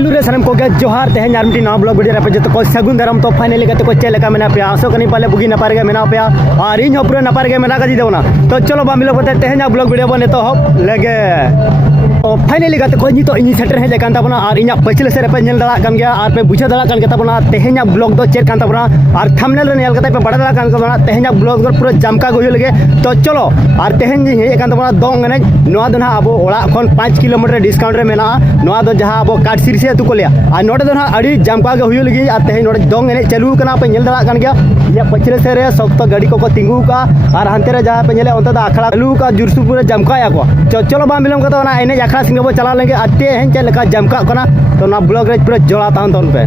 पुलू रे सानम को जोहार तेहन यार मिट्टी नवा ब्लॉग वीडियो रे पे जो को सगुन दाराम तो फाइनली कते को चेल का मेना पे आसो कनी पाले बुगी नपार के मेना पे और इन पूरा नपार के मेना का दी देवना तो चलो बा मिलो पते तेहन ब्लॉग वीडियो बने तो हब लगे फाइनली कते को नी तो इन सेटर हे जकान ताबना और इना पछले से रे पे नेल दला कान गया और पे बुझा दला कान के ताबना तेहन ब्लॉग दो चेक कान ताबना और थंबनेल रे नेल कते पे बड़ा दला कान ताबना तेहन ब्लॉग पूरा जमका गयो लगे तो चलो और तेहन हे कान ताबना दोंग ने नोआ दना अबो ओड़ा खन 5 किलोमीटर डिस्काउंट रे मेना नोआ दो जहां अबो काट सिरसे अतु को लिया और नोडे दो अड़ी जमका के हुई लगी और तेहन नोडे दोंग ने चालू कना पे नेल दला कान गया या पछले से रे सख्त गाड़ी को तिंगू का और हंते रे जहां पे नेले अंत दा अखड़ा चालू का जुरसु पूरा जमका या को चलो बा मिलम का तो ना एने अखड़ा सिंगे बो चला लेंगे अते हेन चल का जमका कना तो ना ब्लॉग रे पूरा जोड़ा तान तोन पे